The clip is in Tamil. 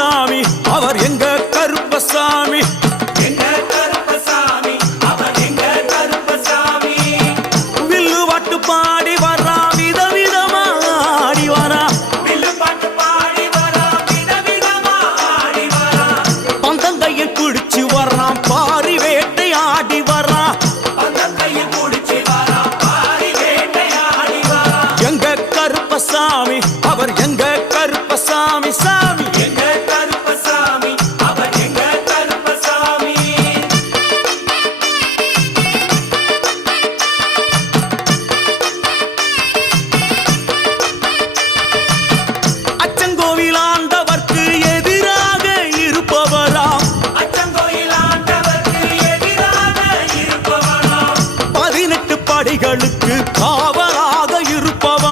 கருப்பசாமி அவர் எங்க கருப்பசாமி எங்க கருப்பசாமி அவர் எங்க கருப்பசாமி வில்லு பாட்டு பாடி வரா விதவிதமா ஆடி வரா வில்லு பாட்டு பாடி வரா விதவிதமா ஆடி வரா பந்தங்கையில் பிடிச்சு வர்றான் பாரி வேட்டை ஆடி வரா பந்தங்கையில் பிடிச்சு வரா பாரி வேட்டை ஆடி வரா எங்க கருப்பசாமி அவர் எங்க கருப்பசாமி சாமி எங்க கருப்பசாமி அவர் எங்க கருப்பசாமி அச்சங்கோவில் ஆண்டவர்க்கு எதிராக இருப்பவராம் அச்சங்கோயில் ஆண்டவர்க்கு எதிராக இருப்பவனாம் 18 படிகளுக்கு